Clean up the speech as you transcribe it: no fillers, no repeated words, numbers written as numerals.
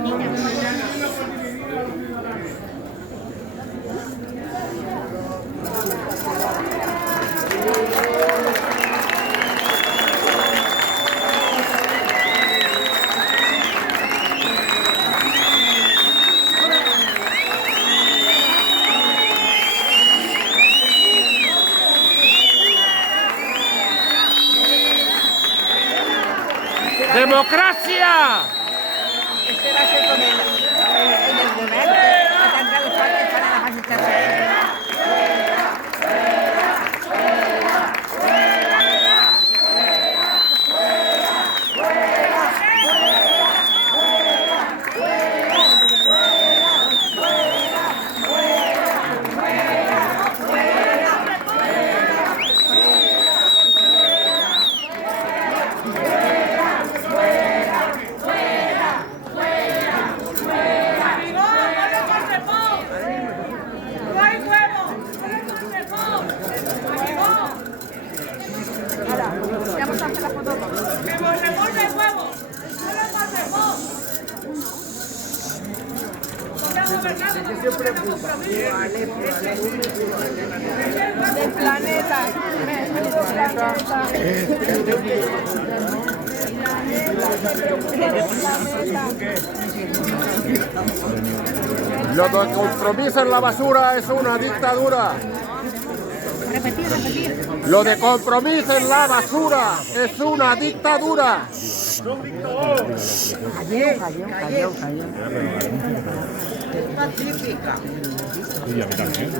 bonita. ¡Democracia! Este va a ser con el govern que tindrà el fort que farà la facilitat. Vamos a hacer la foto. ¡Que nos revuelve el huevo! ¡No le pasemos! Del planeta. Lo de compromiso en la basura es una dictadura. Repetir. Lo de compromiso en la basura es una dictadura. Cayó. Uy, a mí también.